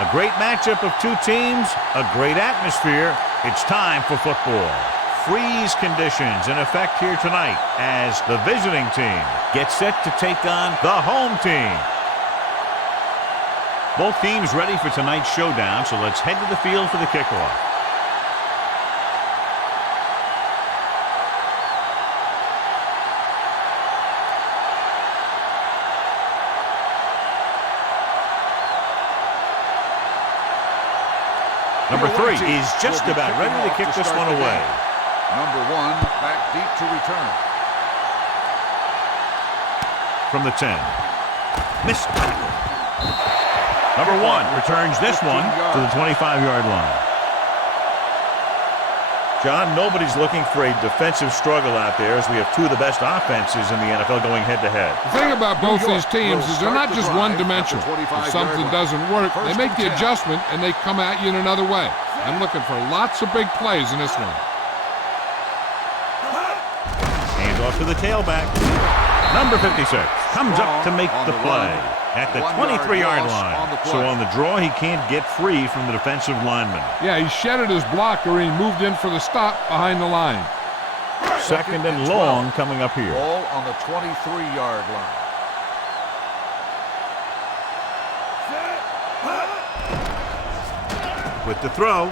A great matchup of two teams, a great atmosphere. It's time for football. Freeze conditions in effect here tonight as the visiting team gets set to take on the home team. Both teams ready for tonight's showdown, so let's head to the field for the kickoff. Number 3 is just about ready to kick this one away. Number 1 back deep to return. From the 10. Missed tackle. Number 1 returns this one to the 25-yard line. John, nobody's looking for a defensive struggle out there as we have two of the best offenses in the NFL going head-to-head. The thing about both these teams is they're not just one-dimensional. If something doesn't work, they make the adjustment and they come at you in another way. I'm looking for lots of big plays in this one. Hands off to the tailback. Number 56 comes up to make the play at the 23-yard line. So on the draw, he can't get free from the defensive lineman. Yeah, he shedded his blocker and he moved in for the stop behind the line. Second and long coming up here. Ball on the 23-yard line. With the throw.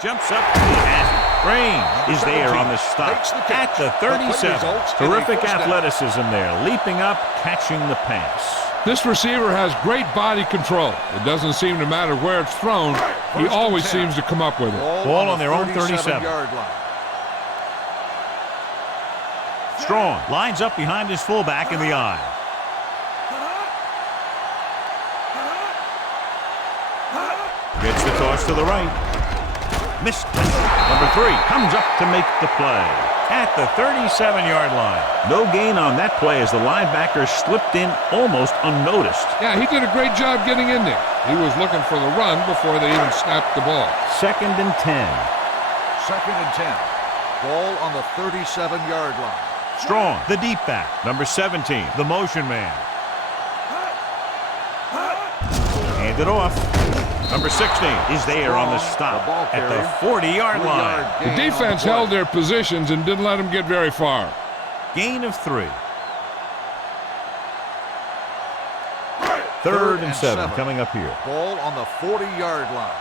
Jumps up and Brain is there on the stop at the 37. Terrific athleticism there, leaping up, catching the pass. This receiver has great body control. It doesn't seem to matter where it's thrown. He always seems to come up with it. Ball on their own 37. Strong lines up behind his fullback in the eye. Gets the toss to the right. Missed. Number 3 comes up to make the play at the 37-yard line. No gain on that play as the linebacker slipped in almost unnoticed. Yeah, he did a great job getting in there. He was looking for the run before they even snapped the ball. Second and 10. Second and 10. Ball on the 37-yard line. Strong, the deep back. Number 17, the motion man. Hand it off. Number 16 is there on the stop at the 40-yard line. The defense held their positions and didn't let them get very far. Gain of 3. Third and 7 coming up here. Ball on the 40-yard line.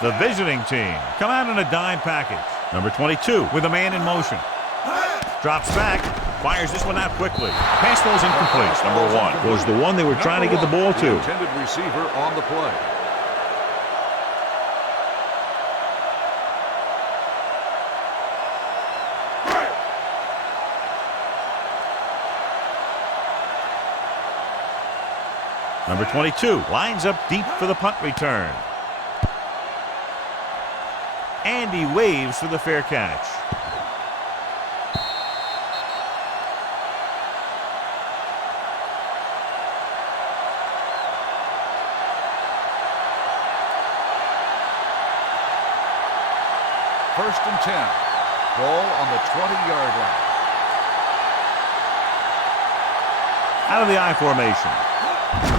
The visiting team come out in a dime package. Number 22 with a man in motion. Drops back. Fires this one out quickly. Pass falls incomplete. Number 1 was the one they were trying to get the ball to. The intended receiver on the play. Number 22 lines up deep for the punt return. And he waves for the fair catch. First and 10. Ball on the 20-yard line. Out of the I formation.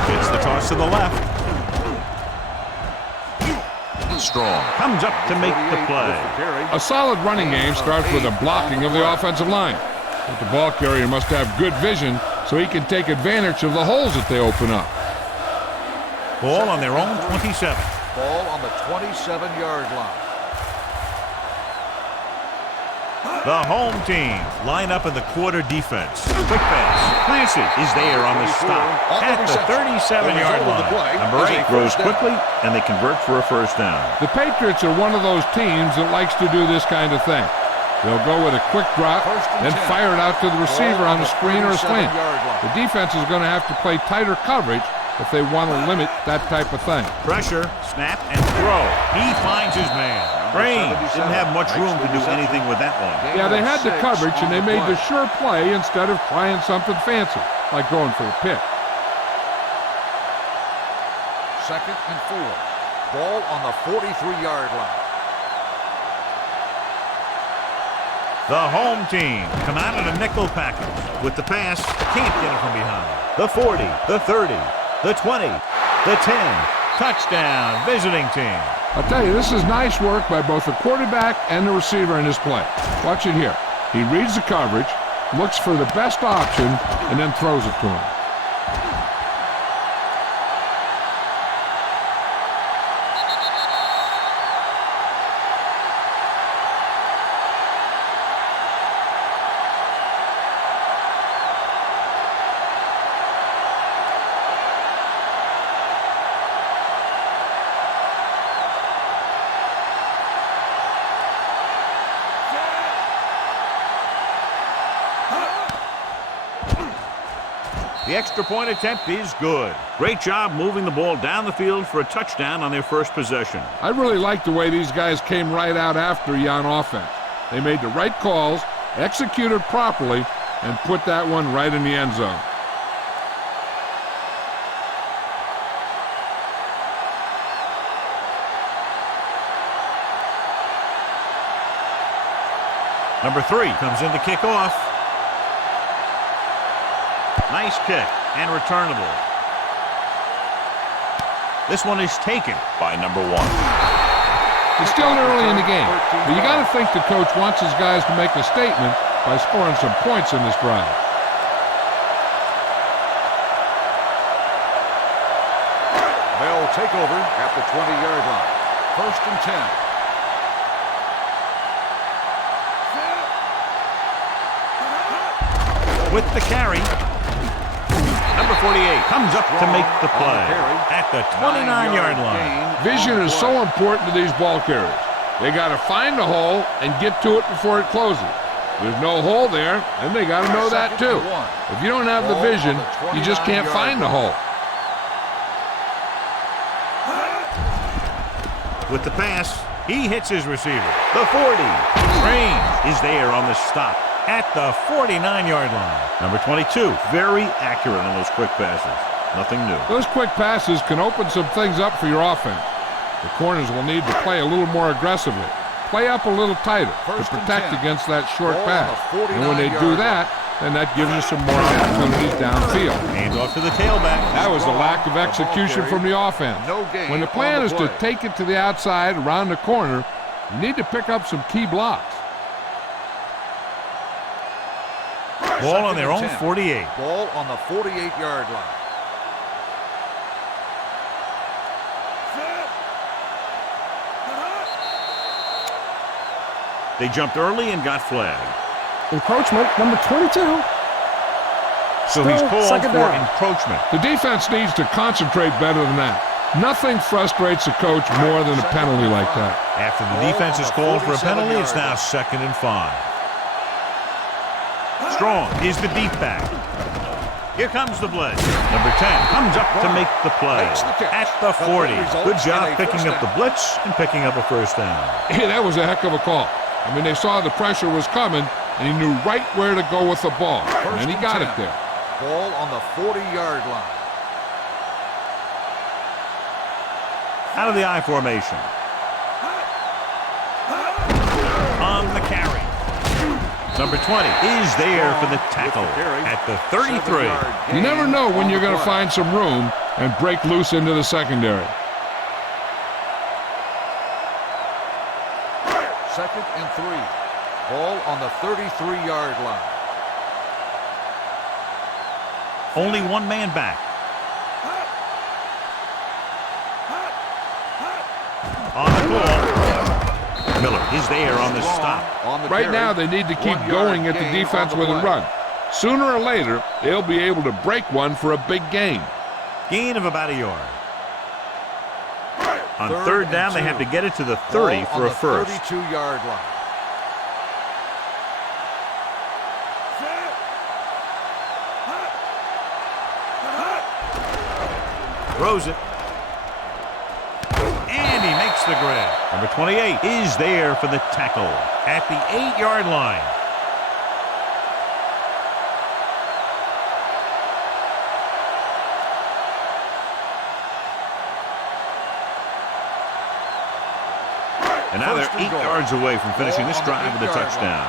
Gets the toss to the left. Strong comes up to make the play. A solid running game starts with a blocking of the offensive line. But the ball carrier must have good vision so he can take advantage of the holes that they open up. Ball on their own 27. Ball on the 27-yard line. The home team line up in the quarter defense. Quick pass. Clancy is there on the stop at the 37-yard line. Number 8 throws quickly, and they convert for a first down. The Patriots are one of those teams that likes to do this kind of thing. They'll go with a quick drop, then fire it out to the receiver on a screen or a slant. The defense is going to have to play tighter coverage if they want to limit that type of thing. Pressure, snap, and throw. He finds his man. Brain didn't have much room to do anything with that one. Yeah, they had the coverage, and they made the sure play instead of trying something fancy, like going for a pick. Second and 4. Ball on the 43-yard line. The home team come out in a nickel package. With the pass, can't get it from behind. the 40, the 30, the 20, the 10. Touchdown, visiting team. I'll tell you, this is nice work by both the quarterback and the receiver in this play. Watch it here. He reads the coverage, looks for the best option, and then throws it to him. The extra point attempt is good. Great job moving the ball down the field for a touchdown on their first possession. I really like the way these guys came right out after you on offense. They made the right calls, executed properly, and put that one right in the end zone. Number 3 comes in to kick off. Nice kick and returnable. This one is taken by number 1. It's still early in the game, but you got to think the coach wants his guys to make a statement by scoring some points in this drive. They'll take over at the 20-yard line. 1st and 10. With the carry, number 48 comes up to make the play at the 29-yard line. Vision is so important to these ball carriers. They got to find the hole and get to it before it closes. There's no hole there, and they got to know that too. If you don't have the vision, you just can't find the hole. With the pass, he hits his receiver. The 40. Range is there on the stop at the 49-yard line. Number 22, very accurate on those quick passes. Nothing new. Those quick passes can open some things up for your offense. The corners will need to play a little more aggressively. Play up a little tighter to protect against that short pass. And when they do that, then that gives you some more opportunities downfield. Hand off to the tailback. That was a lack of execution from the offense. When the plan is to take it to the outside around the corner, you need to pick up some key blocks. Ball on their own 48. Ball on the 48-yard line. They jumped early and got flagged. Encroachment, number 22. So he's called second for down. encroachment. The defense needs to concentrate better than that. Nothing frustrates a coach more than a penalty like that. After the defense is called for a penalty, it's now 2nd and 5. Strong is the deep back. Here comes the blitz. Number 10 comes up to make the play at the 40. Good job picking up the blitz and picking up a first down. Hey, that was a heck of a call. I mean, they saw the pressure was coming, and he knew right where to go with the ball. And he got it there. Ball on the 40-yard line. Out of the I formation. On the carry. Number 20 is there for the tackle at the 33. You never know when you're going to find some room and break loose into the secondary. 2nd and 3. Ball on the 33-yard line. Only one man back. On the ball. Miller is there on the stop. Right now, they need to keep going at the defense with a run. Sooner or later, they'll be able to break one for a big gain. Gain of about a yard. On 3rd down, they have to get it to the 30 for a first. 32-yard line. Throws it. And he makes the grab. Number 28 is there for the tackle at the 8-yard line. And now they're 8 yards away from finishing this drive with a touchdown.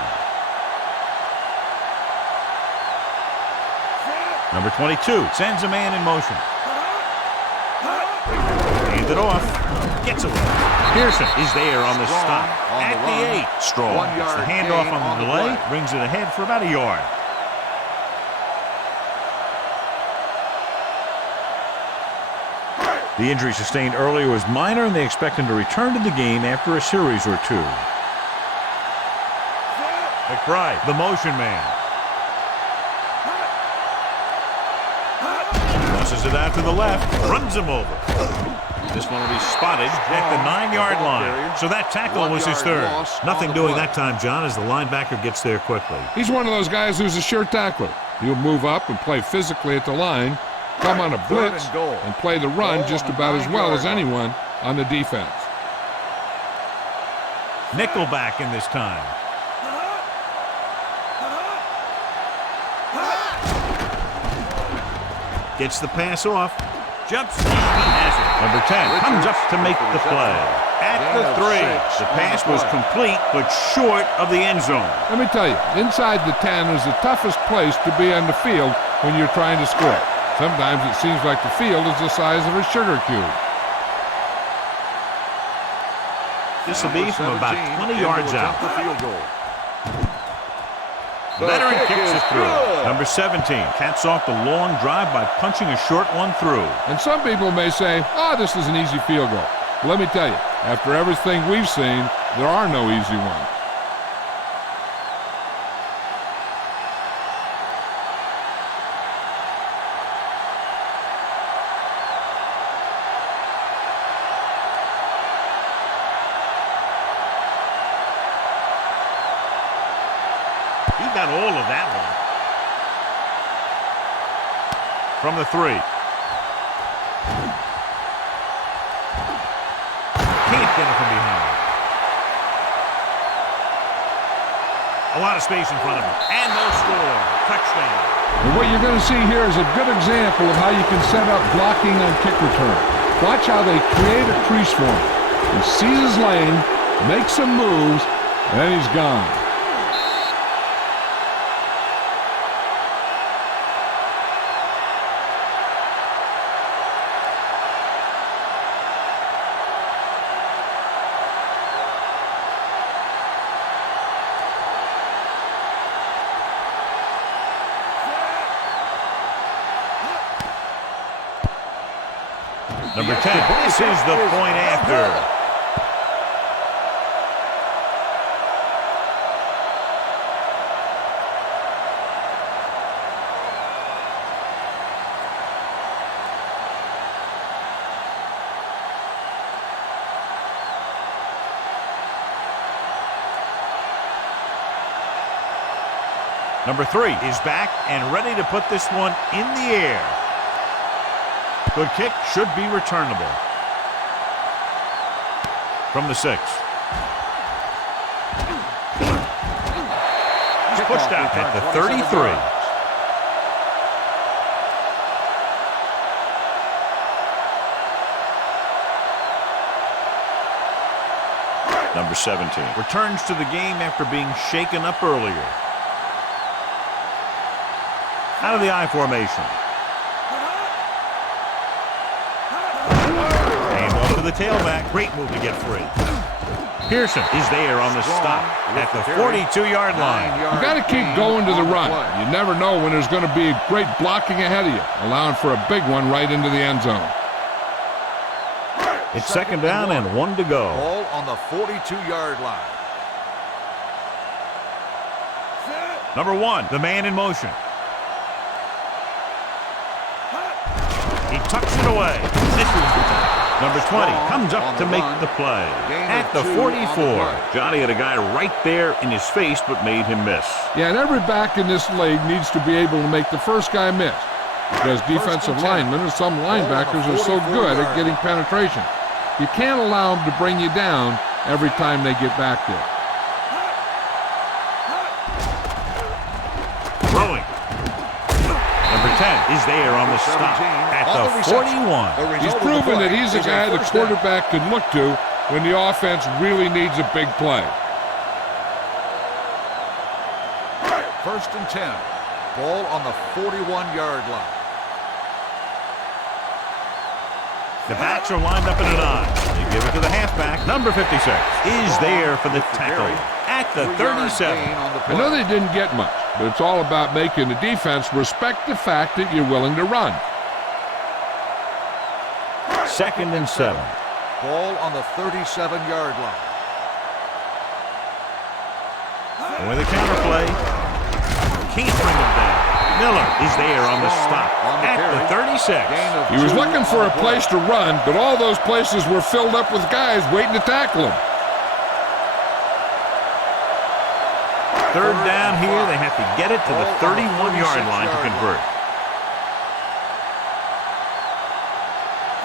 Number 22 sends a man in motion. Hand it off. Gets away. Pearson is there on the stop. At the 8. Strong. 1 yard the handoff gain on the on the delay. play. Brings it ahead for about a yard. The injury sustained earlier was minor, and they expect him to return to the game after a series or two. McBride, the motion man. Tosses it out to the left. Runs him over. This one will be spotted at the 9-yard line. So that tackle was his third. Nothing doing that time, John, as the linebacker gets there quickly. He's one of those guys who's a sure tackler. He'll move up and play physically at the line, come on a blitz, and play the run just about as well as anyone on the defense. Nickelback in this time. Gets the pass off. Jumps. He has it. Number 10 comes up to make the play. At the 3. The pass was complete, but short of the end zone. Let me tell you, inside the 10 is the toughest place to be on the field when you're trying to score. Sometimes it seems like the field is the size of a sugar cube. This will be from about 20 yards out. The field goal. Veteran kicks it through. Number 17 caps off the long drive by punching a short one through. And some people may say, oh, this is an easy field goal. But let me tell you, after everything we've seen, there are no easy ones. He got all of that one. From the 3. Can't get it from behind. A lot of space in front of him. And they'll score. Touchdown. And what you're going to see here is a good example of how you can set up blocking on kick return. Watch how they create a crease for him. He sees his lane, makes some moves, and then he's gone. Number 10. This is the point after. Number 3 is back and ready to put this one in the air. Good kick, should be returnable. From the 6. He's pushed out at the 33. Number 17 returns to the game after being shaken up earlier. Out of the I formation. The tailback, great move to get free. Pearson is there on the stop at the 42-yard line. You got to keep going to the run. You never know when there's going to be great blocking ahead of you, allowing for a big one right into the end zone. It's second down and 1 to go. Ball on the 42-yard line. Number 1, the man in motion. He tucks it away. This is the time. Number 20 comes up to make the play. At the 44. Johnny had a guy right there in his face, but made him miss. Yeah, and every back in this league needs to be able to make the first guy miss. Because defensive linemen and some linebackers are so good at getting penetration. You can't allow them to bring you down every time they get back there. Throwing. Number 10 is there on the stop at the 41. He's proven that he's a guy the quarterback can look to when the offense really needs a big play. 1st and 10. Ball on the 41-yard line. The backs are lined up in an I. They give it to the halfback. Number 56 is there for the tackle at the 37. I know they didn't get much, but it's all about making the defense respect the fact that you're willing to run. 2nd and 7. Ball on the 37-yard line. With a counter play. Can't bring him down. Miller is there on the stop at the 36. He was looking for a place to run, but all those places were filled up with guys waiting to tackle him. 3rd down here. They have to get it to the 31-yard line to convert.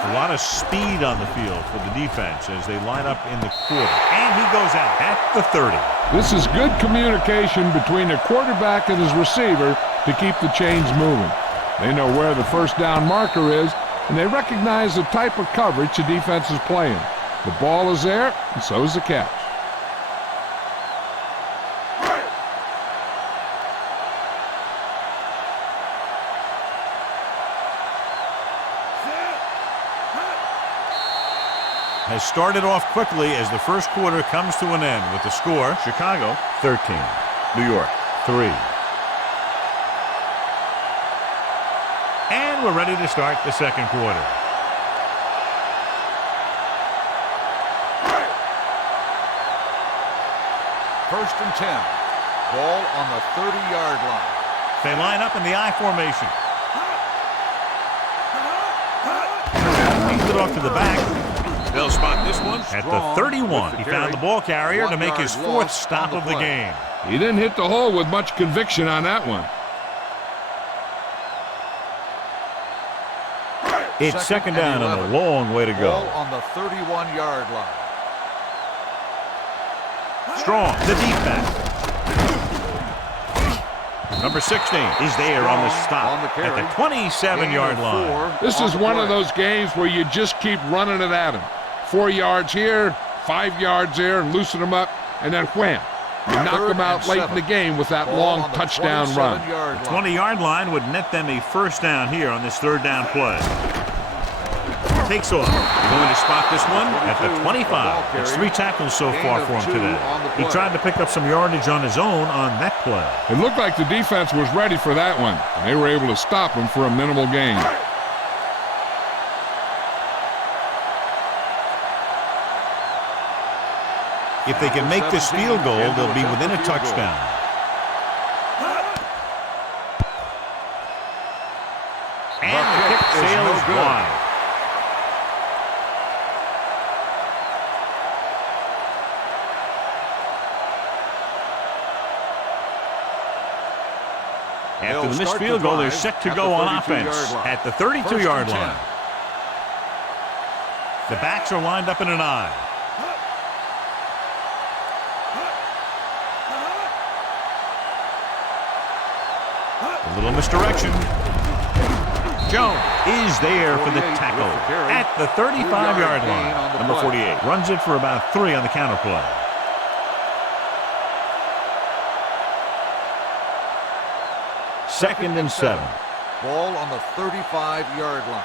A lot of speed on the field for the defense as they line up in the quarter. And he goes out at the 30. This is good communication between the quarterback and his receiver to keep the chains moving. They know where the first down marker is, and they recognize the type of coverage the defense is playing. The ball is there, and so is the catch. Has started off quickly as the first quarter comes to an end with the score, Chicago 13, New York 3. And we're ready to start the second quarter. First and 10. Ball on the 30-yard line. They line up in the I formation. Hands it off to the back. They'll spot this one at the 31. He found the ball carrier to make his 4th stop of the game. He didn't hit the hole with much conviction on that one. It's 2nd down and a long way to go. Ball on the 31-yard line. Strong, the deep back. Number 16 is there on the stop at the 27-yard line. This is one of those games where you just keep running it at him. 4 yards here, 5 yards there, and loosen them up, and then wham. You knock them out late in the game with that long touchdown run. The 20-yard line would net them a first down here on this 3rd down play. Takes off. Going to spot this one at the 25. It's 3 tackles so far for him today. He tried to pick up some yardage on his own on that play. It looked like the defense was ready for that one, and they were able to stop him for a minimal gain. If they can make this field goal, they'll be within a touchdown. And the kick sails wide. After the missed field goal, they're set to go on offense at the 32-yard line. The backs are lined up in an I. A little misdirection. Jones is there for the tackle at the 35-yard line. Number 48 runs it for about 3 on the counter play. Second and 7. Ball on the 35-yard line.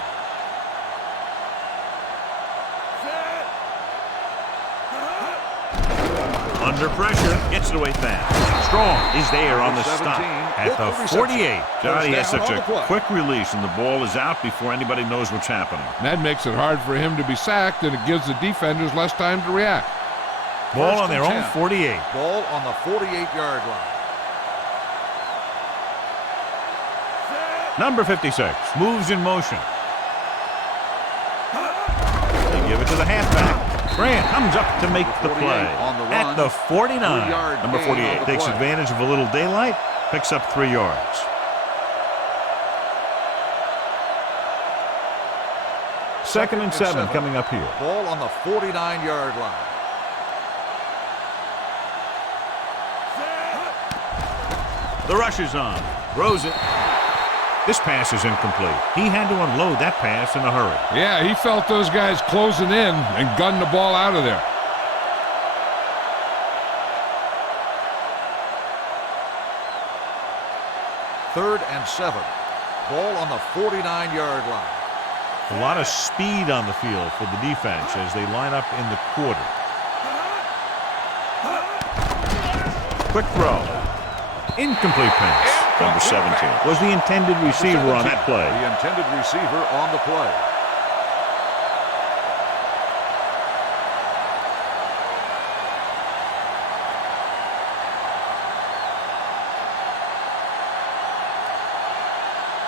Under pressure, gets it away fast. Strong is there on the stop at the 48. Johnny has such a quick release, and the ball is out before anybody knows what's happening. That makes it hard for him to be sacked, and it gives the defenders less time to react. Ball on their own 48. Ball on the 48-yard line. Number 56 moves in motion. They give it to the halfback. Grant comes up to make the play at the 49. Number 48 takes advantage of a little daylight, picks up 3 yards. Second and 7 coming up here. Ball on the 49-yard line. The rush is on. Throws it. This pass is incomplete. He had to unload that pass in a hurry. Yeah, he felt those guys closing in and gunned the ball out of there. Third 7. Ball on the 49-yard line. A lot of speed on the field for the defense as they line up in the quarter. Quick throw. Incomplete pass. Number 17 was the intended receiver on that play. The intended receiver on the play.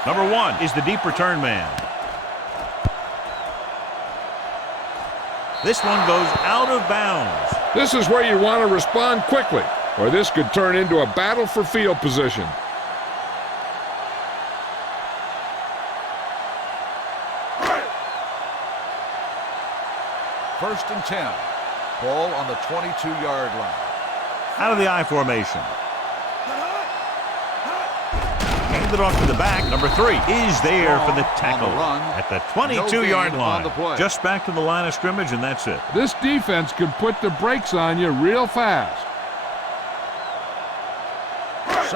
Number 1 is the deep return man. This one goes out of bounds. This is where you want to respond quickly, or this could turn into a battle for field position. First and 10. Ball on the 22-yard line. Out of the I formation. Handed off to the back. Number 3 is there for the tackle at the 22-yard line. Just back to the line of scrimmage, and that's it. This defense can put the brakes on you real fast.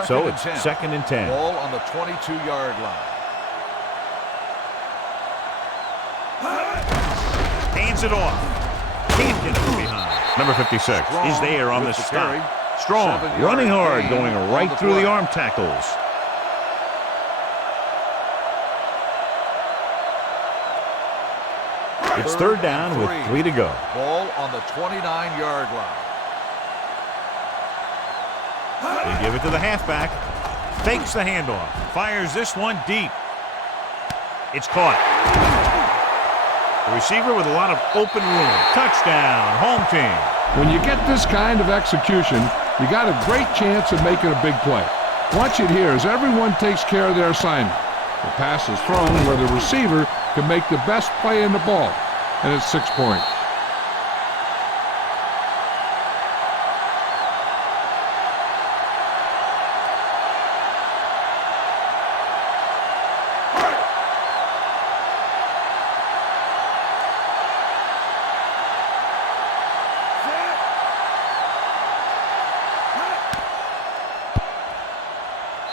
So it's 2nd and 10. Ball on the 22-yard line. Hands it off. Can't get from behind. Number 56 is there on the stop. Strong, running hard, going right through the arm tackles. It's 3rd down with 3 to go. Ball on the 29-yard line. They give it to the halfback. Fakes the handoff. Fires this one deep. It's caught. The receiver with a lot of open room. Touchdown, home team. When you get this kind of execution, you got a great chance of making a big play. Watch it here as everyone takes care of their assignment. The pass is thrown where the receiver can make the best play in the ball, and it's 6 points.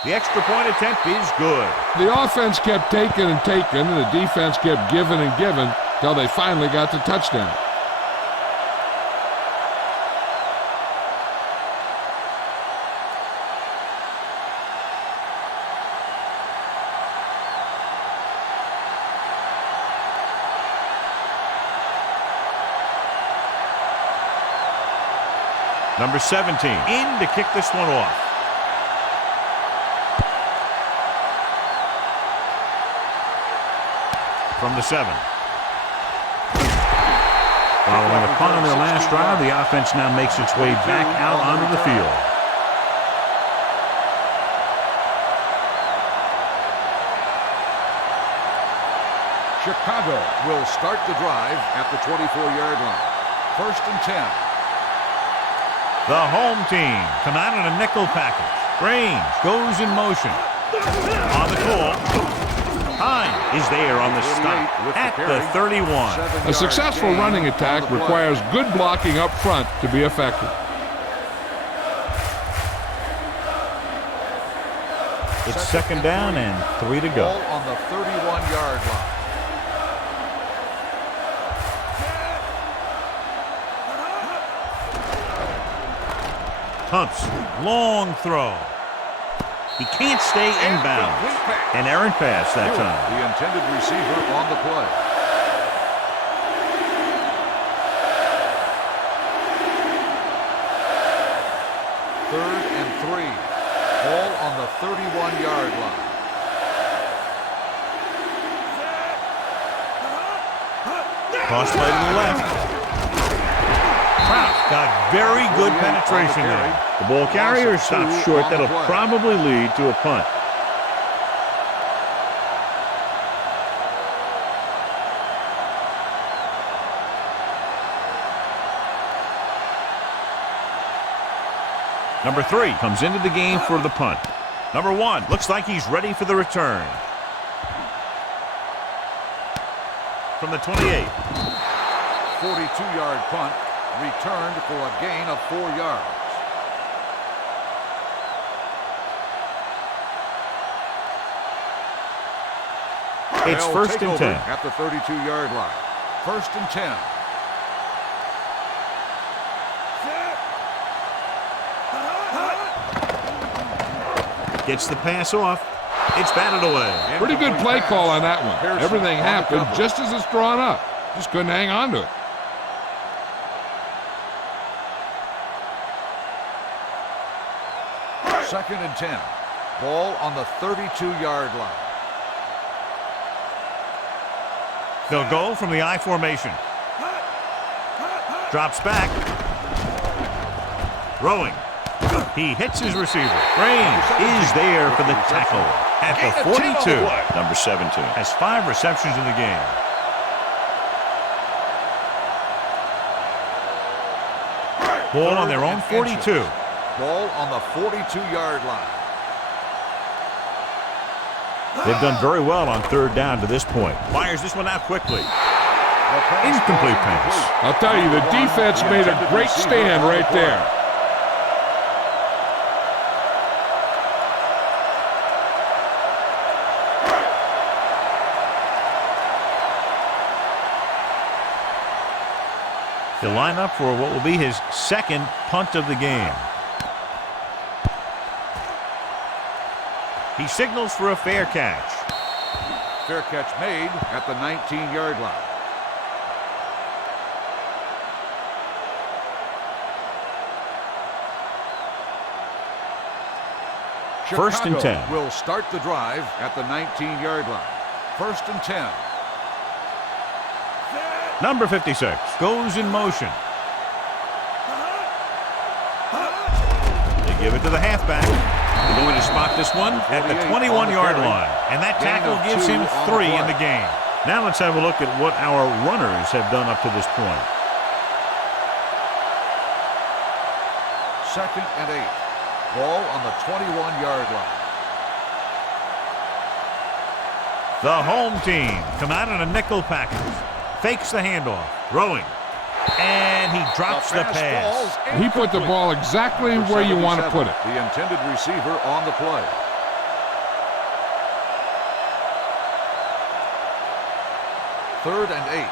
The extra point attempt is good. The offense kept taking and taking, and the defense kept giving and giving till they finally got the touchdown. Number 17 in to kick this one off. From the 7. Following a punt on their last drive, the offense now makes its way back out onto the field. Chicago will start the drive at the 24-yard line. 1st and 10. The home team come out in a nickel package. Range goes in motion. On the call. Hine is there on the stop at the 31. A successful running attack requires good blocking up front to be effective. It's 2nd down and 3 to go. Ball on the 31-yard line. Hunts, long throw. He can't stay in bounds. An errant pass that time. The intended receiver on the play. Third and 3. Ball on the 31-yard line. Cross play to the left. Kraft got very good penetration there. The ball carrier stops short. That'll probably lead to a punt. Number 3 comes into the game for the punt. Number 1 looks like he's ready for the return. From the 28. 42-yard punt. Returned for a gain of 4 yards. It's They'll first take and over 10. at the 32-yard line. First and 10. Gets the pass off. It's batted away. Pretty good play call on that one. Pearson Everything on the happened cover. just as it's drawn up. Just couldn't hang on to it. Second and 10. Ball on the 32-yard line. They'll go from the I formation. Drops back. Throwing. He hits his receiver. Range is there for the tackle at the 42. Number 17 has 5 receptions in the game. Ball on their own 42. Ball on the 42-yard line. They've done very well on third down to this point. Fires this one out quickly. Incomplete pass. I'll tell you, the defense made a great stand right there. He'll line up for what will be his second punt of the game. He signals for a fair catch. Fair catch made at the 19-yard line. First and 10. Will start the drive at the 19-yard line. First and 10. Number 56 goes in motion. They give it to the halfback. They're going to spot this one at the 21-yard line. And that tackle gives him 3 in the game. Now let's have a look at what our runners have done up to this point. Second and 8. Ball on the 21-yard line. The home team come out in a nickel package. Fakes the handoff. Throwing. And he drops the pass. He put the ball exactly where you want to put it. The intended receiver on the play. Third and 8.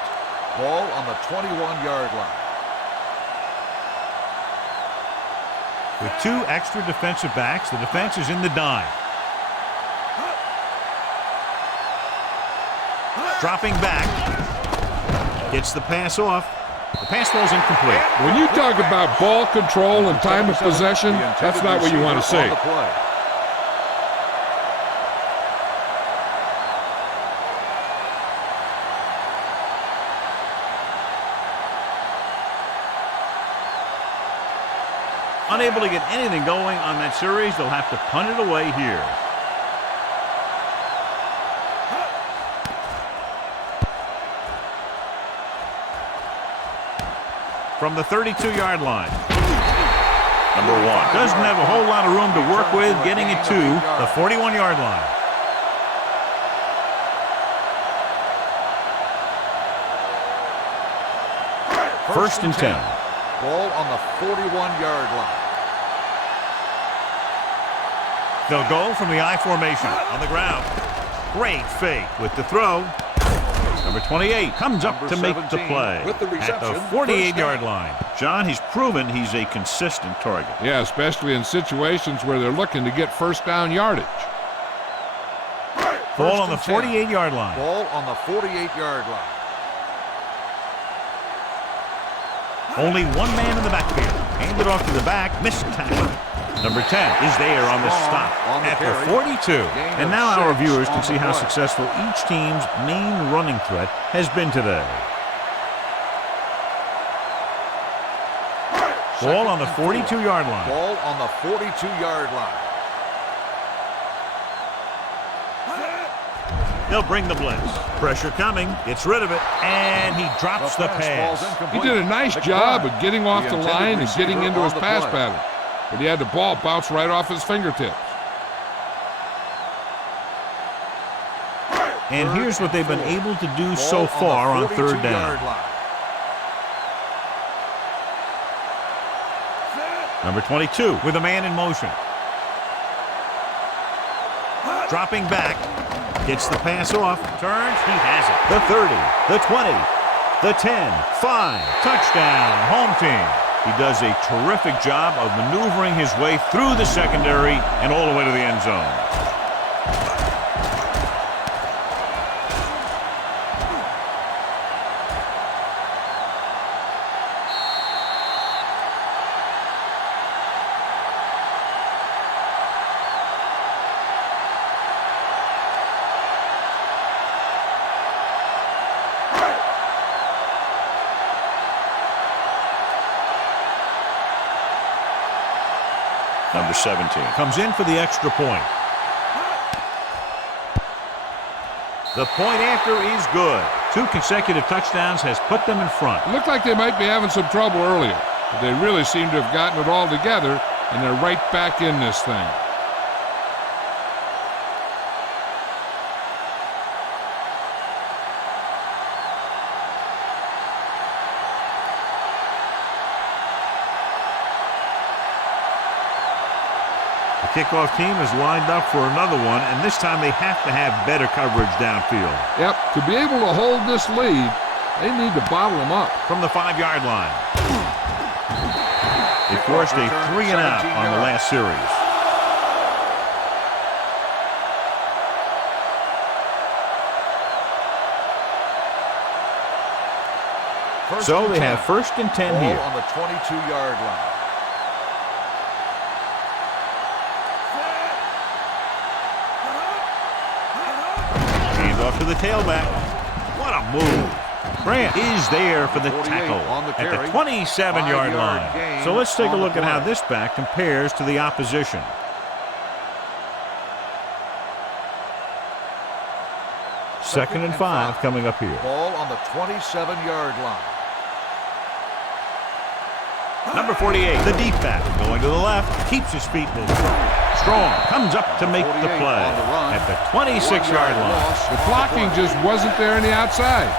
Ball on the 21-yard line. With 2 extra defensive backs, the defense is in the dime. Dropping back. Gets the pass off. The pass falls incomplete. When you talk about ball control and time of possession, that's not what you want to say. Unable to get anything going on that series, they'll have to punt it away here. From the 32-yard line. Number 1 doesn't have a whole lot of room to work with, getting it to the 41-yard line. First and 10. Ball on the 41-yard line. They'll go from the I formation on the ground. Great fake with the throw. Number 28 comes up to make the play with the at the reception, 48-yard line. John, he's proven he's a consistent target. Yeah, especially in situations where they're looking to get first down yardage. Ball on the 48-yard line. Ball on the 48-yard line. Only one man in the backfield. Handed off to the back. Missed tackle. Number 10 is there on the stop at the 42. And now our viewers can see how successful each team's main running threat has been today. Ball on the 42-yard line. Ball on the 42-yard line. They'll bring the blitz. Pressure coming. Gets rid of it. And he drops the pass. He did a nice job of getting off the line and getting into his pass pattern. But he had the ball bounce right off his fingertips. And here's what they've been able to do so far on third down. Number 22 with a man in motion. Dropping back. Gets the pass off. Turns. He has it. The 30. The 20. The 10. 5. Touchdown. Home team. He does a terrific job of maneuvering his way through the secondary and all the way to the end zone. Number 17 comes in for the extra point. The point after is good. 2 consecutive touchdowns has put them in front. It looked like they might be having some trouble earlier, but they really seem to have gotten it all together, and they're right back in this thing. The kickoff team is lined up for another one, and this time they have to have better coverage downfield. Yep, to be able to hold this lead, they need to bottle them up. From the 5-yard line. They forced a 3-and-out on the last series. So they have 1st and 10 here. On the 22-yard line. Off to the tailback. What a move. Grant is there for the tackle at the 27-yard line. So let's take a look at how this back compares to the opposition. Second and 5 coming up here. Ball on the 27-yard line. Number 48, the deep back, going to the left, keeps his feet moving. Strong comes up to make the play at the 26-yard line. The blocking just wasn't there on the outside.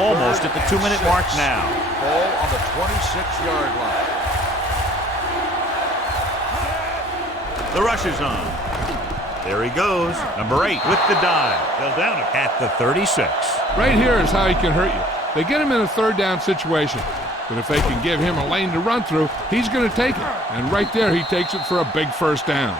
Almost at the 2-minute mark now. Ball on the 26-yard line. The rush is on. There he goes. Number 8 with the dive. They'll down it at the 36. Right here is how he can hurt you. They get him in a 3rd down situation. But if they can give him a lane to run through, he's going to take it. And right there, he takes it for a big 1st down.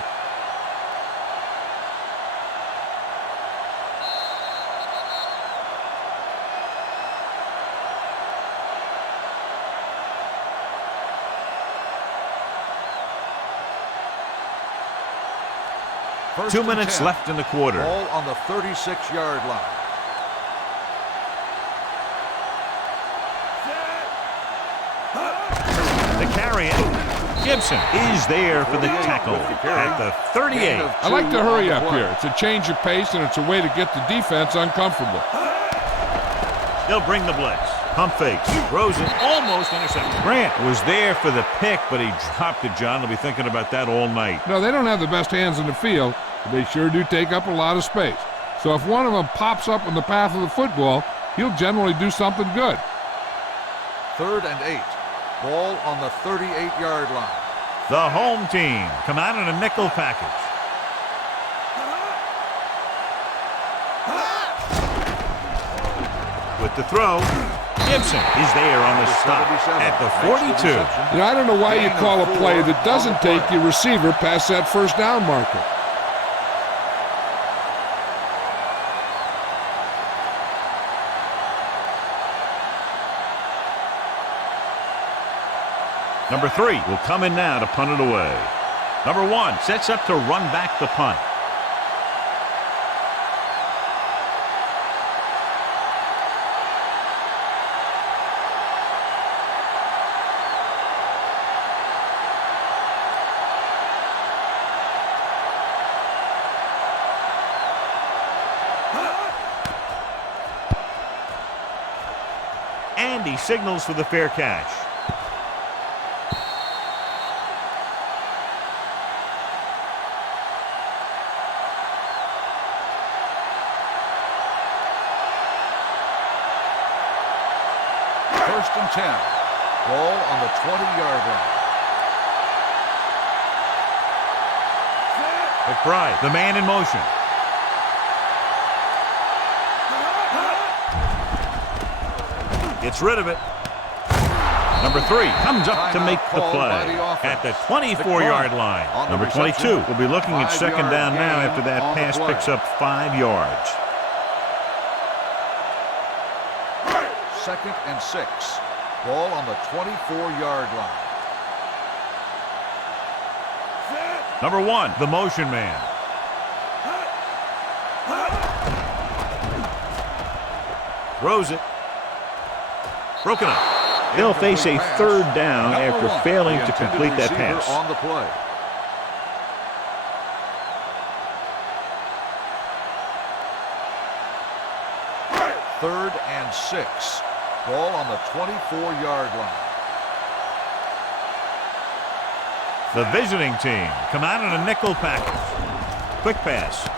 First 2 minutes 10. left in the quarter. Ball on the 36-yard line. The carry. Gibson is there for the tackle at the 38. I like to hurry up here. It's a change of pace, and it's a way to get the defense uncomfortable. They'll bring the blitz. Pump fakes. Throws it. Almost intercepted. Grant was there for the pick, but he dropped it, John. They'll be thinking about that all night. No, they don't have the best hands in the field, but they sure do take up a lot of space. So if one of them pops up in the path of the football, he'll generally do something good. 3rd and 8. Ball on the 38-yard line. The home team come out in a nickel package. With the throw, Gibson is there on the stop at the 42. You know, I don't know why you call a play that doesn't take your receiver past that 1st down marker. Number 3 will come in now to punt it away. Number 1 sets up to run back the punt. And he signals for the fair catch. First and 10. Ball on the 20-yard line. McBride, the man in motion. Gets rid of it. Number 3 comes up to make the play at the 24-yard line. Number 22 will be looking at second down now after that pass picks up 5 yards. 2nd and 6. Ball on the 24-yard line. Number 1, the motion man. Throws it. Broken up. They'll face a third down after failing to complete that pass. On the play. Third and 6. Ball on the 24-yard line. The visiting team come out in a nickel package. Quick pass.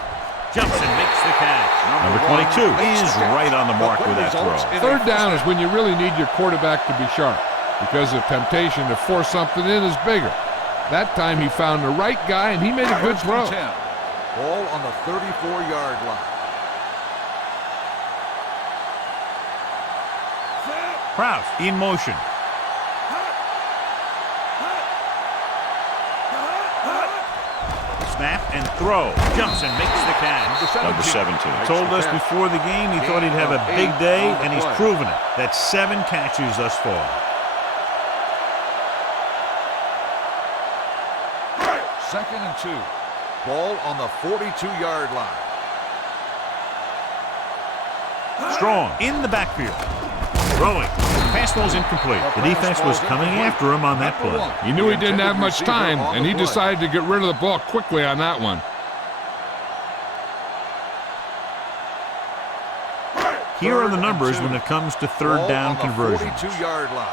Jumps and makes the catch. Number 22 is right on the mark with that throw. Third down is when you really need your quarterback to be sharp because the temptation to force something in is bigger. That time he found the right guy and he made a good throw. Ball on the 34-yard line. Kraus in motion. Snap and throw. Jumps and makes the catch. Number 17. Told us before the game he thought he'd have a big day, and he's proven it. That's 7 catches thus far. Second and 2. Ball on the 42-yard line. Strong in the backfield. Throwing. Pass ball's incomplete. The defense was coming after him on that play. He knew he didn't have much time, and he decided to get rid of the ball quickly on that one. Here are the numbers when it comes to third down conversions. 42-yard line.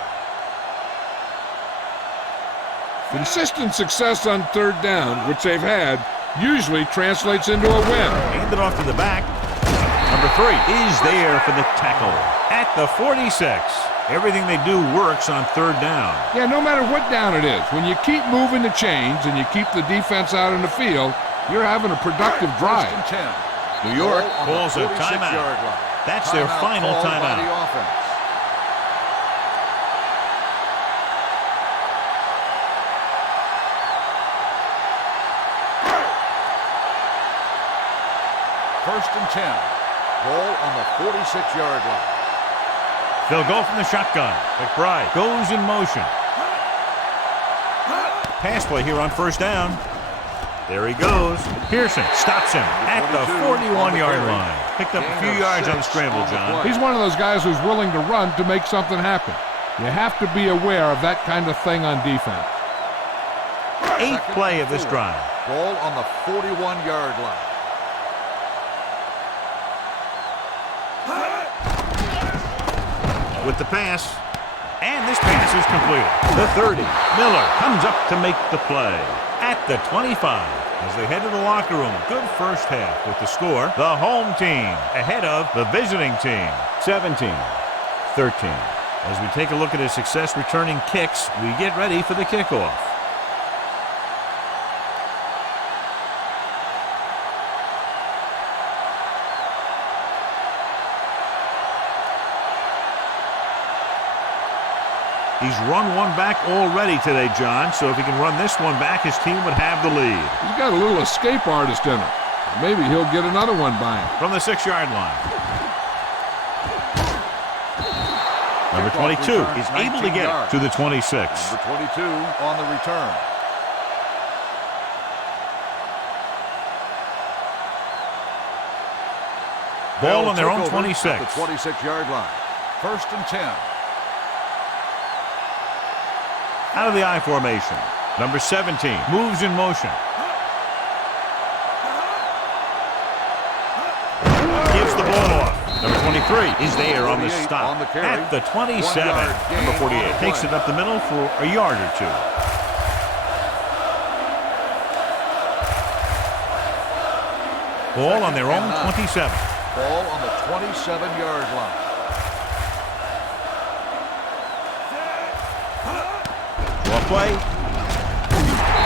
Consistent success on third down, which they've had, usually translates into a win. Hand it off to the back. Number 3 is there for the tackle at the 46. Everything they do works on third down. Yeah, no matter what down it is, when you keep moving the chains and you keep the defense out in the field, you're having a productive drive. New York calls a timeout. That's their final timeout. First and 10. Ball on the 46-yard line. They'll go from the shotgun. McBride goes in motion. Pass play here on first down. There he goes. Pearson stops him at the 41-yard line. Picked up a few yards on the scramble, John. He's one of those guys who's willing to run to make something happen. You have to be aware of that kind of thing on defense. 8th play of this drive. Ball on the 41-yard line. With the pass, and this pass is completed. The 30. Miller comes up to make the play at the 25. As they head to the locker room, good first half with the score. The home team ahead of the visiting team, 17-13. As we take a look at his success returning kicks, we get ready for the kickoff. He's run one back already today, John, so if he can run this one back, his team would have the lead. He's got a little escape artist in him. Maybe he'll get another one by him. From the 6-yard line. Number 22 is able to get to the 26. Number 22 on the return. Ball on their own 26. The 26-yard line. First and 10. Out of the I formation. Number 17 moves in motion. Gives the ball off. Number 23 is there on the stop at the 27. Number 48 takes it up the middle for a yard or 2. Ball on their own 27. Ball on the 27-yard line. Draw play.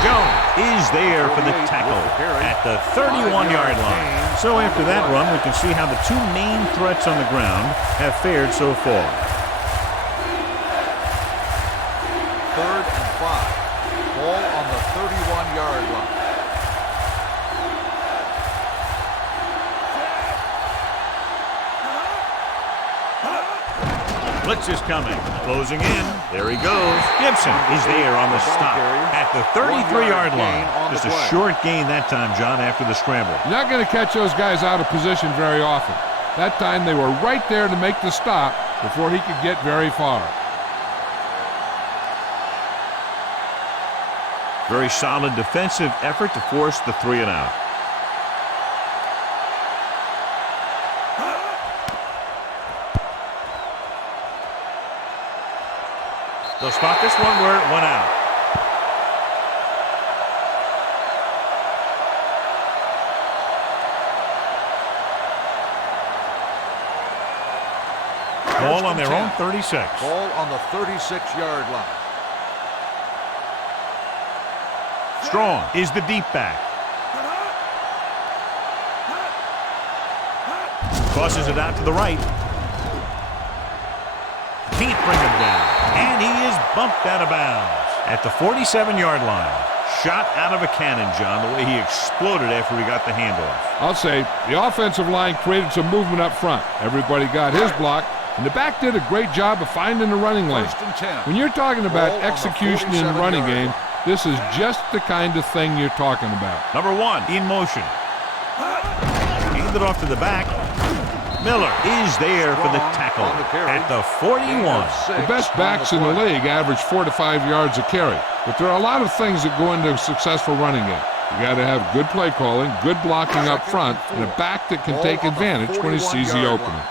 Jones is there for the tackle at the 31-yard line. So after that run, we can see how the two main threats on the ground have fared so far. 3rd and 5. Ball on the 31-yard line. Blitz is coming. Closing in. There he goes. Gibson is there on the stop at the 33-yard line. Just a short gain that time, John, after the scramble. You're not going to catch those guys out of position very often. That time they were right there to make the stop before he could get very far. Very solid defensive effort to force the 3-and-out. They'll spot this one where it went out. Ball on their own 36. Ball on the 36-yard line. Strong is the deep back. Tosses it out to the right. Can't bring him down. And he is bumped out of bounds at the 47-yard line. Shot out of a cannon, John, the way he exploded after he got the handoff. I'll say the offensive line created some movement up front. Everybody got his block, and the back did a great job of finding the running lane. 1st and 10. When you're talking about execution in the running game, this is just the kind of thing you're talking about. Number 1 in motion. Handed off to the back. Miller is there for the tackle at the 41. The best backs in the league average 4 to 5 yards a carry, but there are a lot of things that go into a successful running game. You got to have good play calling, good blocking up front, and a back that can take advantage when he sees the opening.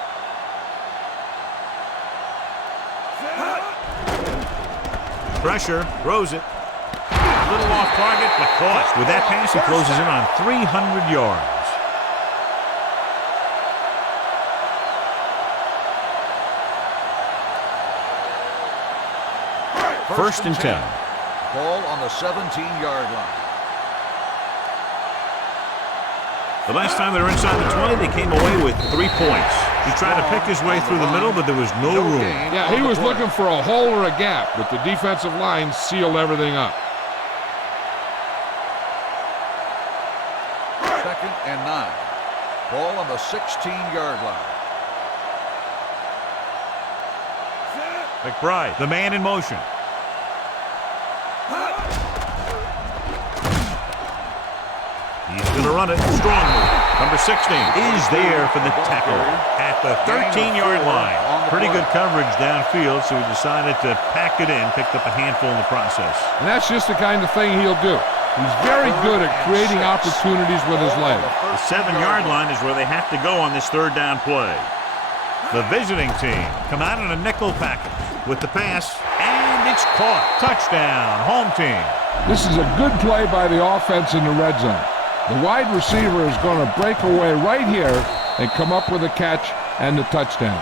Pressure, throws it. A little off target, but caught. With that pass, he closes in on 300 yards. 1st and 10. Ball on the 17-yard line. The last time they were inside the 20, they came away with 3 points. He tried to pick his way through the middle, but there was no room. Yeah, he was looking for a hole or a gap, but the defensive line sealed everything up. 2nd and 9. Ball on the 16-yard line. McBride, the man in motion. He's going to run it. Strong move. Number 16 is there for the tackle at the 13-yard line. Pretty good coverage downfield, so he decided to pack it in, picked up a handful in the process. And that's just the kind of thing he'll do. He's very good at creating opportunities with his legs. The 7-yard line is where they have to go on this 3rd down play. The visiting team come out in a nickel package with the pass, and it's caught. Touchdown, home team. This is a good play by the offense in the red zone. The wide receiver is going to break away right here and come up with a catch and the touchdown.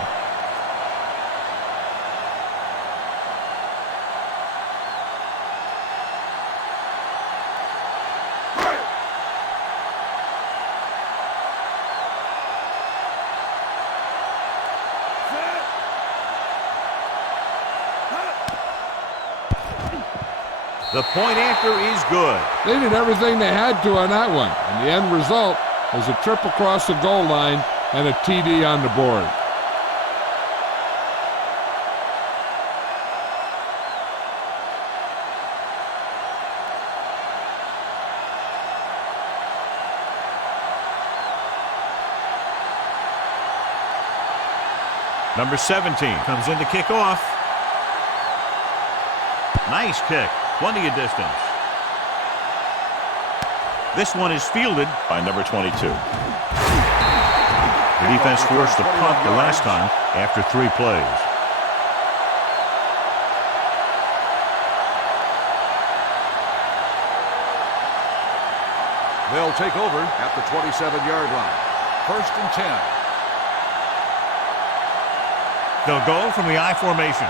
The point after is good. They did everything they had to on that one, and the end result was a trip across the goal line and a TD on the board. Number 17 comes in to kick off. Nice kick. Plenty of distance. This one is fielded by number 22. The defense forced a punt the last time after 3 plays. They'll take over at the 27-yard line. 1st and 10. They'll go from the I formation.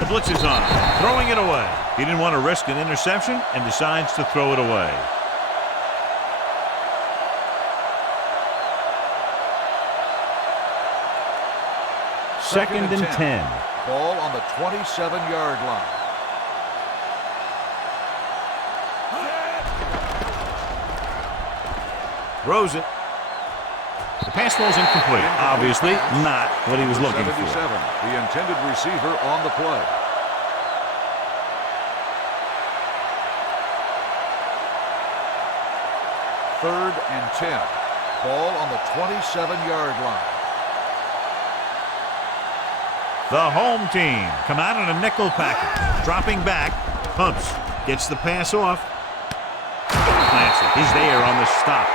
The blitz is on him, throwing it away. He didn't want to risk an interception and decides to throw it away. Second and 10. Ball on the 27-yard line. Throws it. The pass falls incomplete. Obviously not what he was looking 77, for. the intended receiver on the play. Third and 10. Ball on the 27-yard line. The home team come out in a nickel package. Dropping back. Pumps. Gets the pass off. Plants it. He's there on the stop.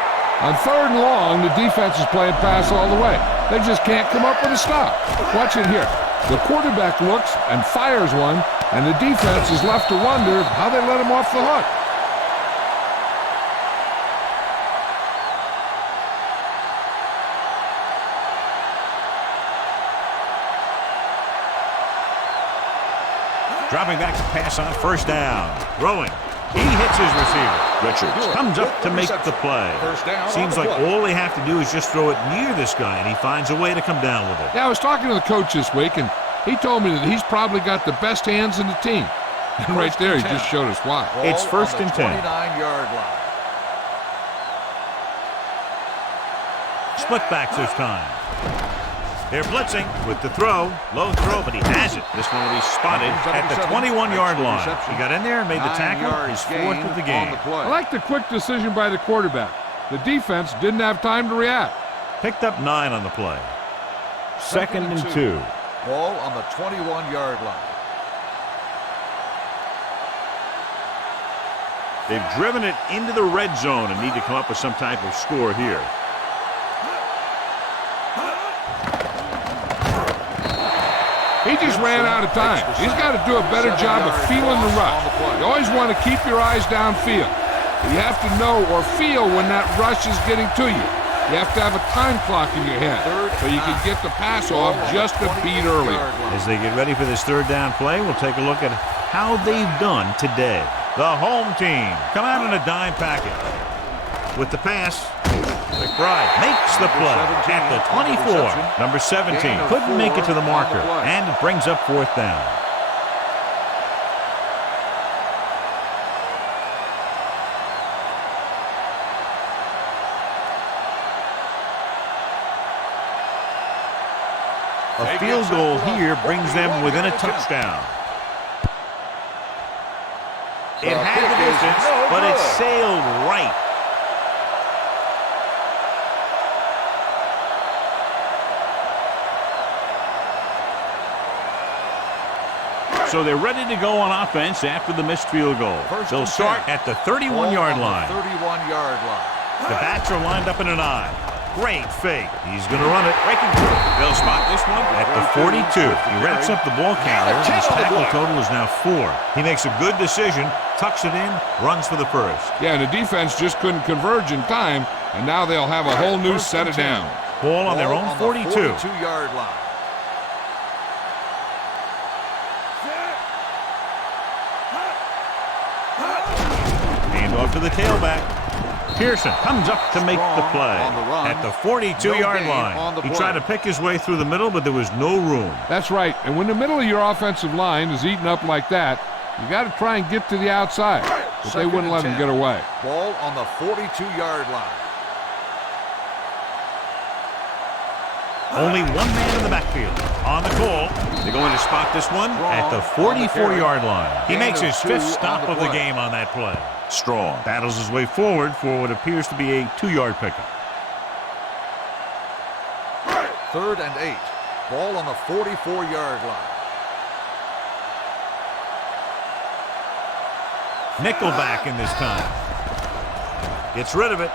On third and long, the defense is playing pass all the way. They just can't come up with a stop. Watch it here. The quarterback looks and fires one, and the defense is left to wonder how they let him off the hook. Dropping back to pass on first down. Throwing. He hits his receiver. Richards comes up to make the play. Seems like all they have to do is just throw it near this guy, and he finds a way to come down with it. Yeah, I was talking to the coach this week, and he told me that he's probably got the best hands in the team. And right there, he just showed us why. It's first and 10. 29-yard line. Split backs this time. They're blitzing with the throw. Low throw, but he has it. This one will be spotted at the 21-yard line. He got in there and made the tackle. His fourth of the game. I like the quick decision by the quarterback. The defense didn't have time to react. Picked up 9 on the play. Second and 2. Ball on the 21-yard line. They've driven it into the red zone and need to come up with some type of score here. He just ran out of time. He's got to do a better job of feeling the rush. You always want to keep your eyes downfield. You have to know or feel when that rush is getting to you. You have to have a time clock in your head so you can get the pass off just a beat earlier. As they get ready for this third down play, we'll take a look at how they've done today. The home team come out in a dime packet. With the pass, McBride makes the play at the 24. Number 17 couldn't make it to the marker, and it brings up fourth down. A field goal here brings them within a touchdown. It had the distance, but it sailed right. So they're ready to go on offense after the missed field goal. They'll start at the 31-yard line. 31-yard line. The bats are lined up in an eye. Great fake. He's going to run it. Breaking through. They'll spot this one at the 42. He wraps up the ball carrier. His tackle total is now 4. He makes a good decision, tucks it in, runs for the first. Yeah, and the defense just couldn't converge in time, and now they'll have a whole new set of downs. Ball on their own 42. 42-yard line. Hand off to the tailback. Pearson comes up to make the play at the 42-yard line. He tried to pick his way through the middle, but there was no room. That's right. And when the middle of your offensive line is eaten up like that, you got to try and get to the outside. But they wouldn't let him get away. Ball on the 42-yard line. Only one man in the backfield. On the call, they're going to spot this one at the 44-yard line. He makes his 5th stop of the game on that play. Strong battles his way forward for what appears to be a 2-yard pickup. 3rd and 8. Ball on the 44-yard line. Nickelback in this time. Gets rid of it.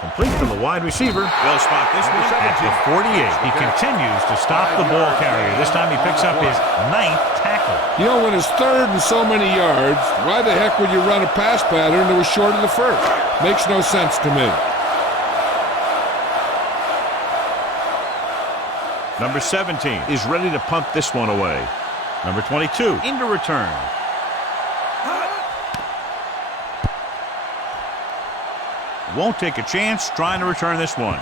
Complete from the wide receiver. They'll spot this one at the 48. He continues to stop the ball carrier. This time he picks up his 9th tackle. You know, when it's 3rd and so many yards, why the heck would you run a pass pattern that was short of the 1st? Makes no sense to me. Number 17 is ready to punt this one away. Number 22 into return. Won't take a chance trying to return this one.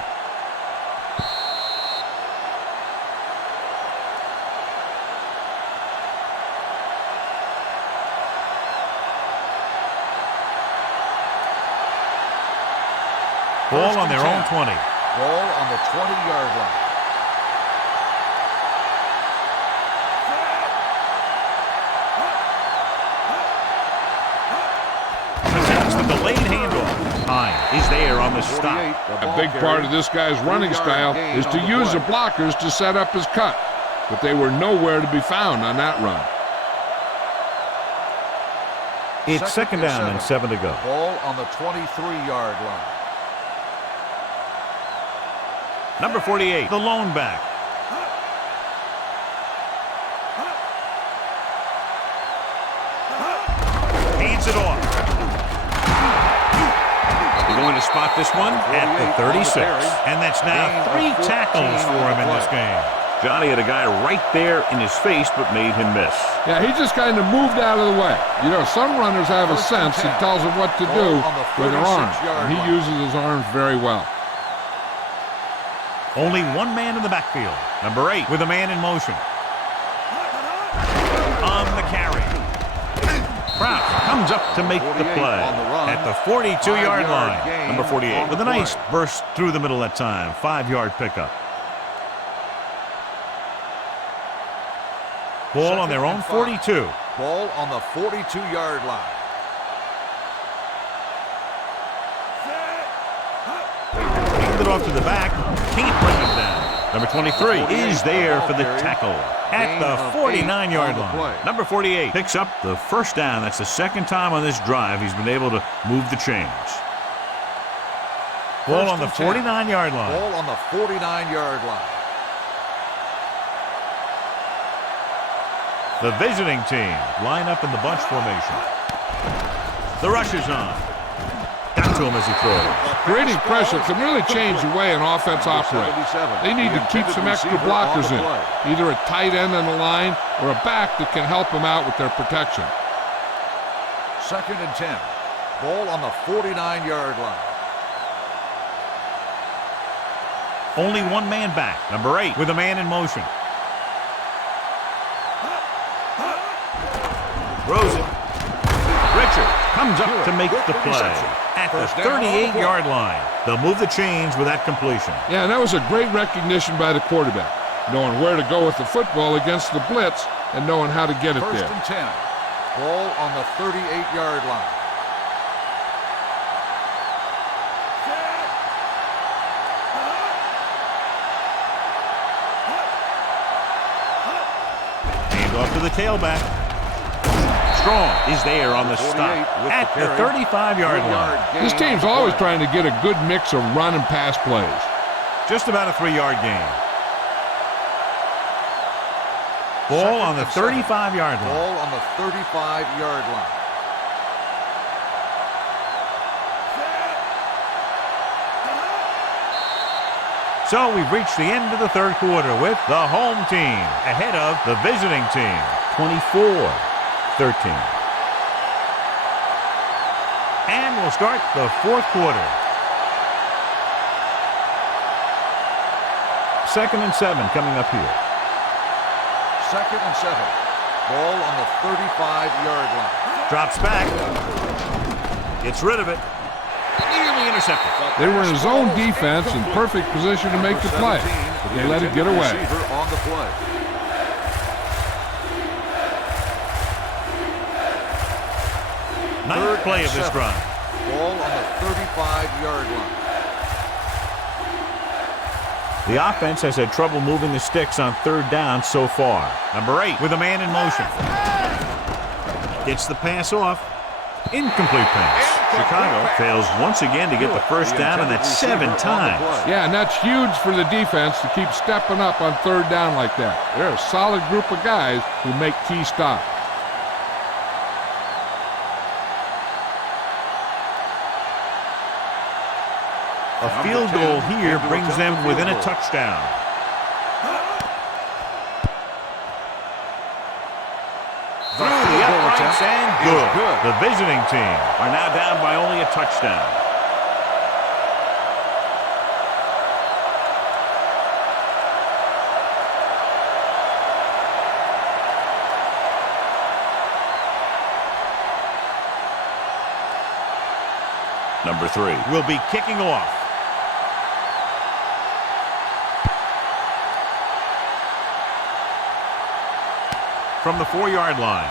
Ball on their own 20. Ball on the 20-yard line. Attempts the delayed handoff. Time is there on the stop. A big part of this guy's running style is to use the blockers to set up his cut, but they were nowhere to be found on that run. It's second down and 7 to go. Ball on the 23-yard line. Number 48, the lone back. Hands it off. They're going to spot this one at the 36. And that's now 3 tackles for him in this game. Johnny had a guy right there in his face, but made him miss. Yeah, he just kind of moved out of the way. You know, some runners have a sense that tells them what to do with their arms, and he uses his arms very well. Only one man in the backfield. Number 8 with a man in motion. On the carry. Crouch comes up to make the play at the 42-yard line. Number 48 with a nice burst through the middle that time. 5-yard pickup. Ball on their own 42. Ball on the 42-yard line. Hand it off to the back. Can't bring him down. Number 23 is there for the tackle at the 49-yard line. Number 48 picks up the first down. That's the second time on this drive he's been able to move the chains. Ball on the 49-yard line. Ball on the 49-yard line. The visiting team line up in the bunch formation. The rush is on. Got to him as he throws. Creating pressure can really change the way an offense operates. They need to keep some extra blockers in, either a tight end on the line or a back that can help them out with their protection. Second and 10. Ball on the 49-yard line. Only one man back. Number 8 with a man in motion. Throws it. Richard comes up to make the play at the 38-yard line. They'll move the chains with that completion. Yeah, and that was a great recognition by the quarterback, knowing where to go with the football against the blitz and knowing how to get it there. First and 10. Ball on the 38-yard line. Hand off to the tailback. Strong is there on the stop at the 35-yard line. This team's always trying to get a good mix of run and pass plays. Just about a 3-yard gain. Ball on the 35-yard line. Ball on the 35-yard line. So we've reached the end of the third quarter with the home team ahead of the visiting team, 24-13. And we'll start the fourth quarter. Second and 7 coming up here. Second and 7. Ball on the 35-yard line. Drops back. Gets rid of it. Nearly intercepted. They were in his own defense in perfect position to make the play, but they let it get away. On the play. Ninth play of this drive. Ball on the 35-yard line. The offense has had trouble moving the sticks on third down so far. Number 8 with a man in motion. Gets the pass off. Incomplete pass. Chicago fails once again to get the first down, and that's 7 times. Yeah, and that's huge for the defense to keep stepping up on third down like that. They're a solid group of guys who make key stops. A field goal here brings them within a touchdown. It's and good. The visiting team are now down by only a touchdown. Number 3 will be kicking off. From the 4-yard line.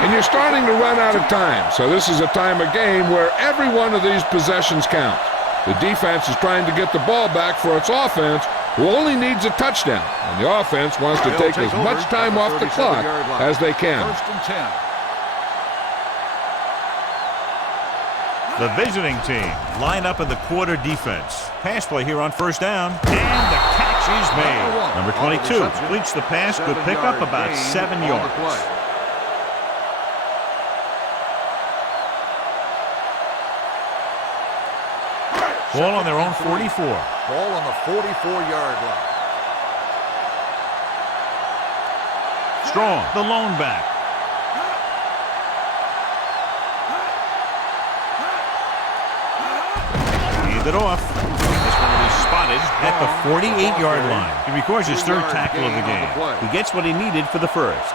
And you're starting to run out of time, so this is a time of game where every one of these possessions counts. The defense is trying to get the ball back for its offense, who only needs a touchdown, and the offense wants to take as much time off the clock as they can. First and 10. The visiting team line up in the quarter defense. Pass play here on first down, and the catch is made. Number 22 completes the pass. Good pickup, about 7 yards. Ball on their own 44. Ball on the 44-yard line. Strong, the lone back. It off. This one will be spotted at the 48-yard line. He records his 3rd tackle of the game. He gets what he needed for the first.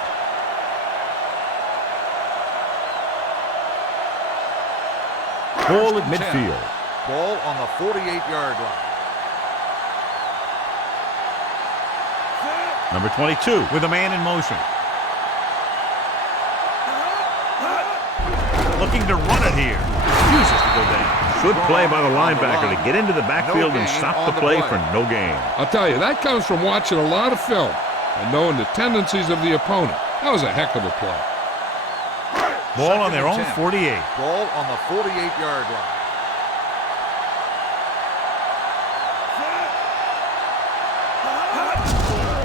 Ball at midfield. Ball on the 48-yard line. Number 22 with a man in motion. Looking to run it here. Refuses to go down. Good play by the linebacker to get into the backfield and stop the play for no gain. I'll tell you, that comes from watching a lot of film and knowing the tendencies of the opponent. That was a heck of a play. Ball on their own 48. Ball on the 48-yard line.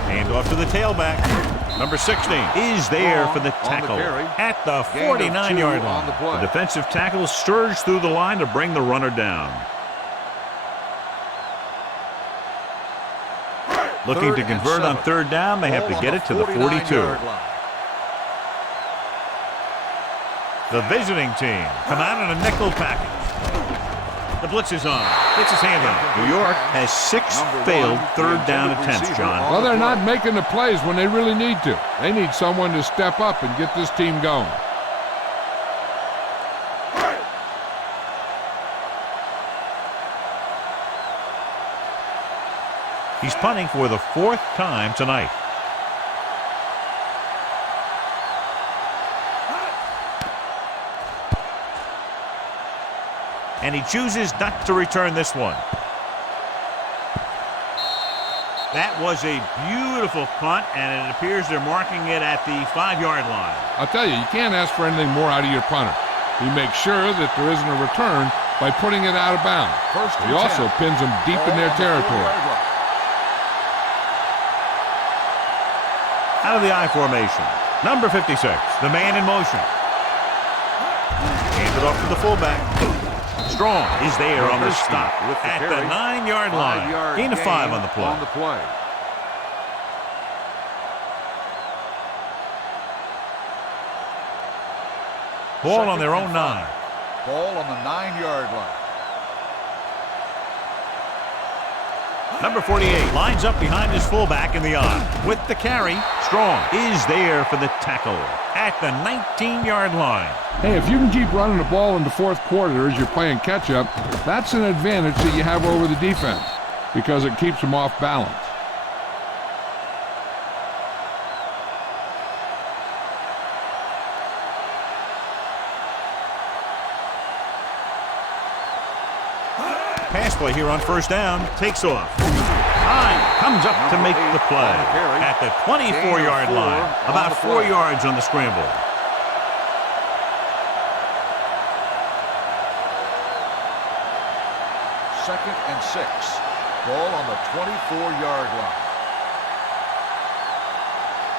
Hand off to the tailback. Number 16 is there for the tackle at the 49-yard line. The defensive tackle surged through the line to bring the runner down. Looking to convert on 3rd down, they have to get it to the 42. The visiting team come out in a nickel package. The blitz is on. Gets his hand on it. New York has 6 failed 3rd down attempts, John. Well, they're not making the plays when they really need to. They need someone to step up and get this team going. He's punting for the 4th time tonight. And he chooses not to return this one. That was a beautiful punt, and it appears they're marking it at the 5-yard line. I'll tell you can't ask for anything more out of your punter. He makes sure that there isn't a return by putting it out of bounds. He also pins them deep in their territory. Out of the I formation. Number 56, the man in motion. Hand it off to the fullback. Strong is there on the stop at the 9-yard line. Gain of 5 on the play. Ball on their own 9. Ball on the 9-yard line. Number 48 lines up behind his fullback in the I. With the carry, Strong is there for the tackle at the 19-yard line. Hey, if you can keep running the ball in the 4th quarter as you're playing catch-up, that's an advantage that you have over the defense because it keeps them off balance. Pass play here on 1st down. Takes off. High comes up to make the play at the 24-yard line. About 4 yards on the scramble. Second and 6. Ball on the 24-yard line.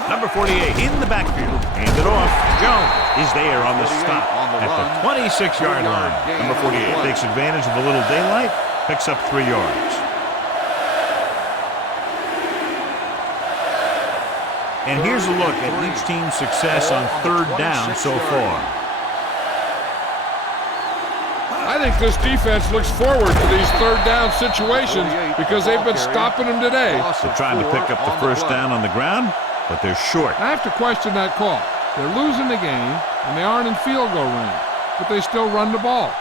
Number 48 in the backfield. Handed off. Jones is there on the stop at the 26-yard line. Number 48 takes advantage of a little daylight. Picks up 3 yards. And here's a look at each team's success on third down so far. I think this defense looks forward to these third down situations because they've been stopping them today. They're trying to pick up the first down on the ground, but they're short. I have to question that call. They're losing the game, and they aren't in field goal range, but they still run the ball.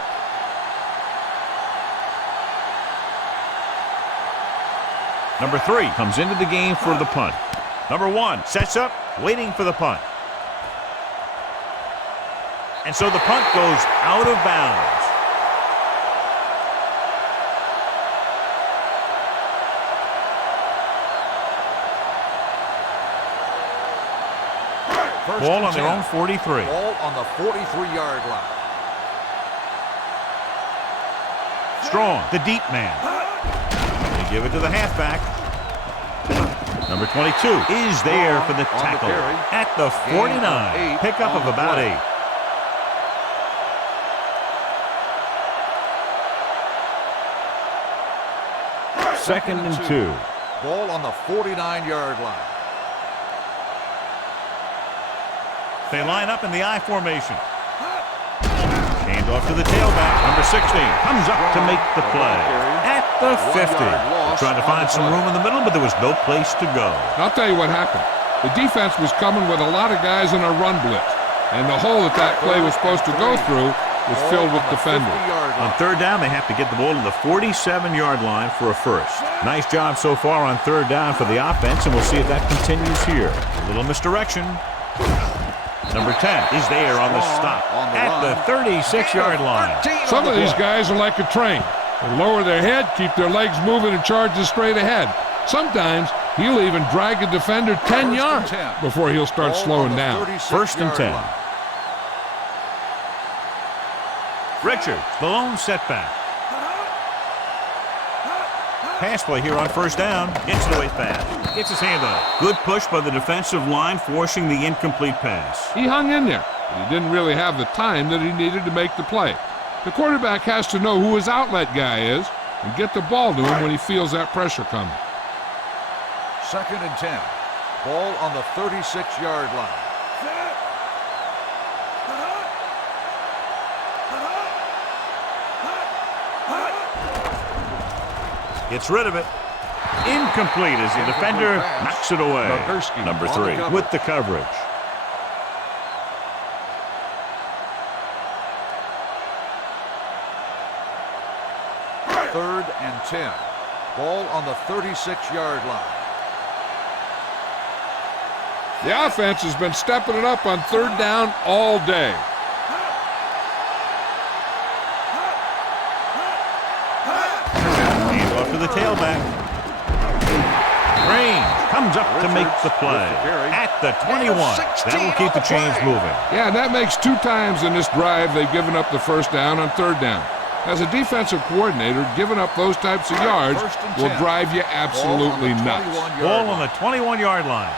Number 3 comes into the game for the punt. Number 1 sets up, waiting for the punt. And so the punt goes out of bounds. Ball on their own 43. Ball on the 43-yard line. Strong, the deep man. They give it to the halfback. Number 22 is there for the tackle at the 49. Pickup of about 8. Second and 2. Ball on the 49-yard line. They line up in the I formation. Hand off to the tailback. Number 16 comes up to make the play at the 50. Trying to find some room in the middle, but there was no place to go. I'll tell you what happened. The defense was coming with a lot of guys in a run blitz, and the hole that play was supposed to go through was filled with defenders. On third down, they have to get the ball to the 47-yard line for a first. Nice job so far on third down for the offense, and we'll see if that continues here. A little misdirection. Number 10 is there on the stop at the 36-yard line. Some of these guys are like a train. They lower their head, keep their legs moving, and charges straight ahead. Sometimes he'll even drag a defender 10 yards before he'll start slowing down. First and 10. Richards, the lone setback. Pass play here on first down. Gets it away fast. Gets his hand on it. Good push by the defensive line, forcing the incomplete pass. He hung in there, but he didn't really have the time that he needed to make the play. The quarterback has to know who his outlet guy is and get the ball to him when he feels that pressure coming. Second and 10. Ball on the 36-yard line. Gets rid of it. Incomplete as the defender knocks it away. Number 3 with the coverage. Third and 10. Ball on the 36-yard line. The offense has been stepping it up on third down all day. Hand off to the tailback. Range comes up to make the play at the 21. That will keep the chains moving. Yeah, that makes 2 times in this drive they've given up the first down on third down. As a defensive coordinator, giving up those types of yards will drive you absolutely nuts. Ball on the 21-yard line.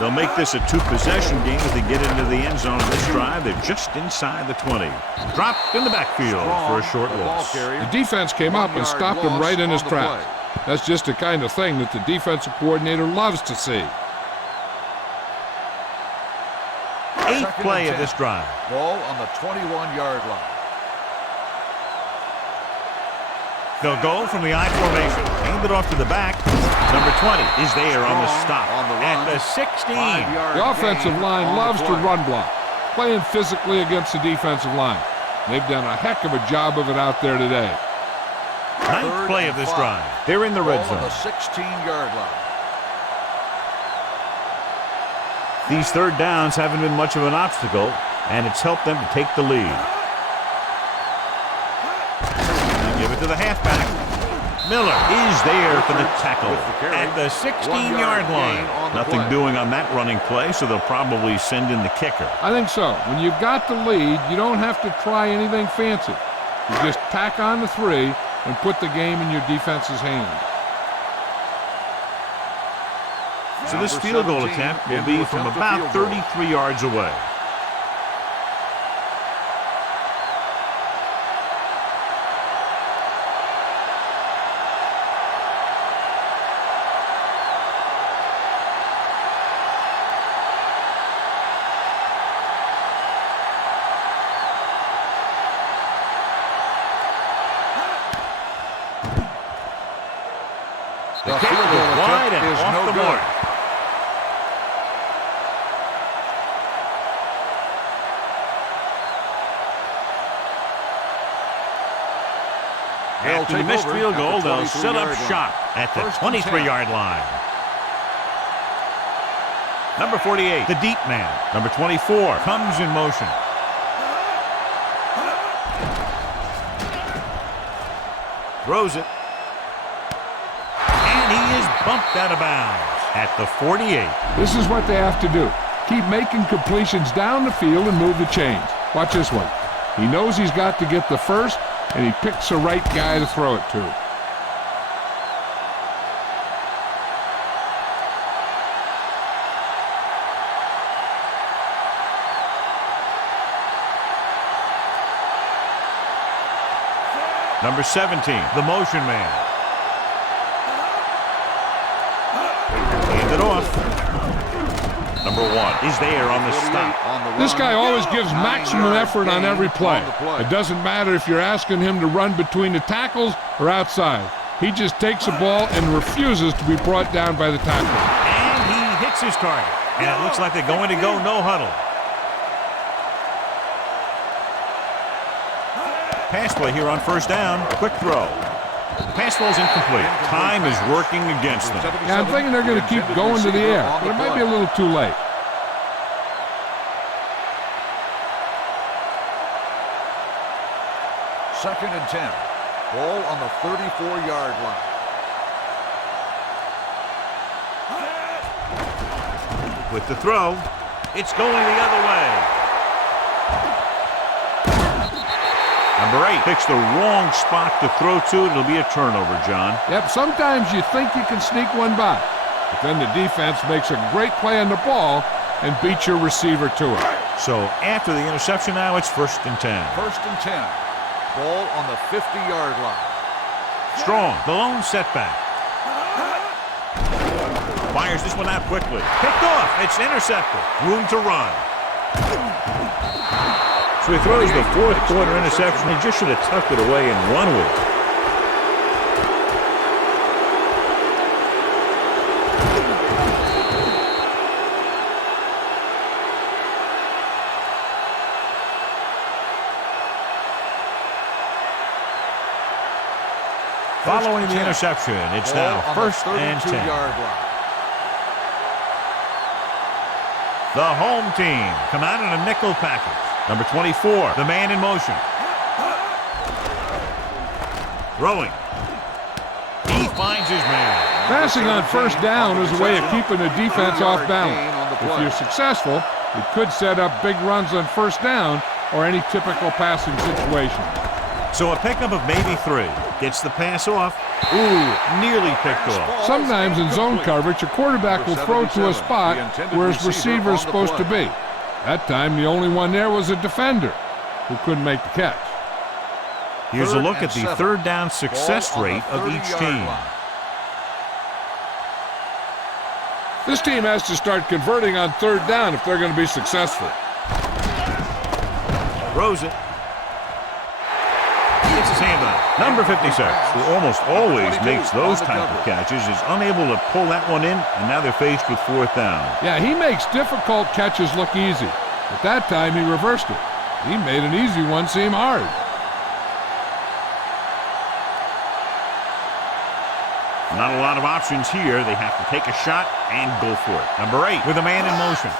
They'll make this a 2-possession game if they get into the end zone on this drive. They're just inside the 20. Dropped in the backfield for a short loss. The defense came up and stopped him right in his tracks. That's just the kind of thing that the defensive coordinator loves to see. 8th play of this drive. Ball on the 21-yard line. They'll go from the I formation. Hand it off to the back. Number 20 is there on the stop at the 16. The offensive line loves to run block, playing physically against the defensive line. They've done a heck of a job of it out there today. 9th play of this drive. They're in the red zone. On the 16-yard line. These third downs haven't been much of an obstacle, and it's helped them to take the lead. They give it to the halfback. Miller is there for the tackle at the 16-yard line. Nothing doing on that running play, so they'll probably send in the kicker. I think so. When you've got the lead, you don't have to try anything fancy. You just tack on the 3 and put the game in your defense's hands. So this field goal attempt will be from about 33 yards away. The kick field was goal wide attempt and is off no the good. mark. They'll After the take missed over field at the goal, they'll 23 set up yard line. shop at the First and 23-yard line. Number 48, the deep man. Number 24 comes in motion. Throws it. And he is bumped out of bounds at the 48. This is what they have to do. Keep making completions down the field and move the chains. Watch this one. He knows he's got to get the first, and he picks the right guy to throw it to. Number 17, the motion man. Hand it off. Number 1 is there on the stop. This guy always gives maximum effort on every play. It doesn't matter if you're asking him to run between the tackles or outside. He just takes the ball and refuses to be brought down by the tackle. And he hits his target. And it looks like they're going to go no huddle. Pass play here on first down. Quick throw. Pass ball's incomplete. Time is working against them. Yeah, I'm thinking they're going to keep going to the air, but it might be a little too late. Second and 10. Ball on the 34-yard line. With the throw, it's going the other way. Number 8 picks the wrong spot to throw to. It'll be a turnover, John. Yep, sometimes you think you can sneak one by, but then the defense makes a great play on the ball and beats your receiver to it. So after the interception now, it's first and 10. First and 10. Ball on the 50-yard line. Strong, the lone setback. Fires this one out quickly. Picked off. It's intercepted. Room to run. So he throws the fourth quarter interception. He just should have tucked it away and run with it. Following the interception, it's now first and 10. The home team come out in a nickel package. Number 24, the man in motion. Throwing. He finds his man. Passing on first down is a way of keeping the defense off balance. If you're successful, it could set up big runs on first down or any typical passing situation. So a pickup of maybe 3. Gets the pass off. Ooh, nearly picked off. Sometimes in zone coverage, a quarterback will throw to a spot where his receiver is supposed to be. That time, the only one there was a defender who couldn't make the catch. Here's a look at the third down success rate of each team. This team has to start converting on third down if they're going to be successful. Throws it. Gets his hand on it. Number 56, who almost always makes those type of catches, is unable to pull that one in, and now they're faced with fourth down. Yeah, he makes difficult catches look easy. But that time he reversed it. He made an easy one seem hard. Not a lot of options here. They have to take a shot and go for it. Number 8 with a man in motion.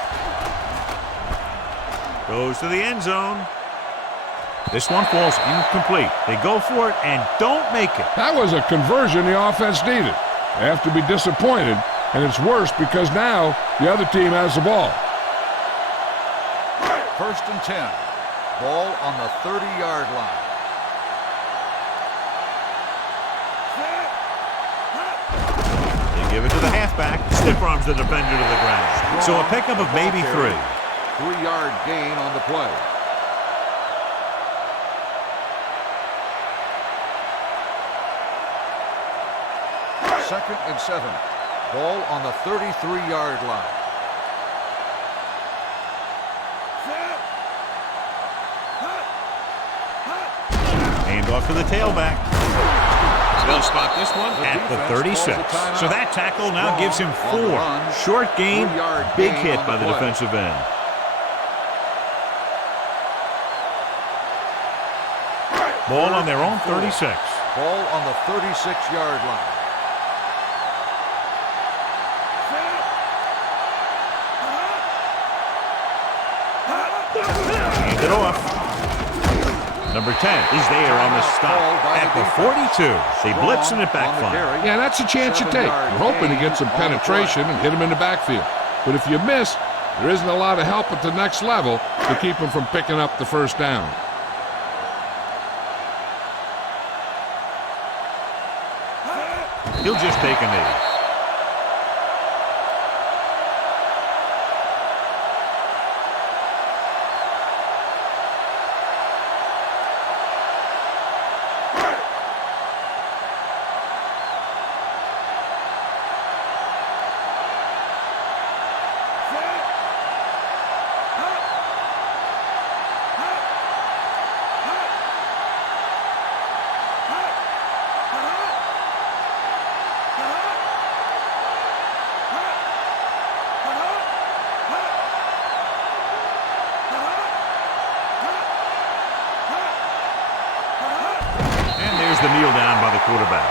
Goes to the end zone. This one falls incomplete. They go for it and don't make it. That was a conversion the offense needed. They have to be disappointed, and it's worse because now the other team has the ball. First and 10. Ball on the 30-yard line. They give it to the halfback. Stiff arms the defender to the ground. So a pickup of maybe 3. 3-yard gain on the play. Second and 7. Ball on the 33-yard line. Hand off to the tailback. They'll stop this one at the 36. So that tackle now gives him 4. Short gain, big hit by the defensive end. Ball on their own 36. Ball on the 36-yard line. Hand it off. Number 10 is there on the stop at the 42. They blitz and it backfires. Yeah, that's a chance you take. You're hoping to get some penetration and hit him in the backfield. But if you miss, there isn't a lot of help at the next level to keep him from picking up the first down. He'll just take a knee. The kneel down by the quarterback.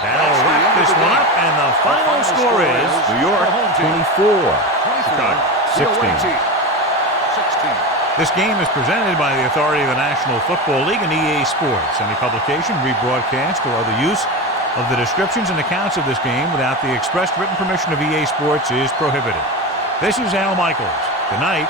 That'll wrap this one up, and the final score is New York 24, Chicago 16. This game is presented by the authority of the National Football League and EA Sports. Any publication, rebroadcast, or other use of the descriptions and accounts of this game without the express written permission of EA Sports is prohibited. This is Al Michaels. Good night.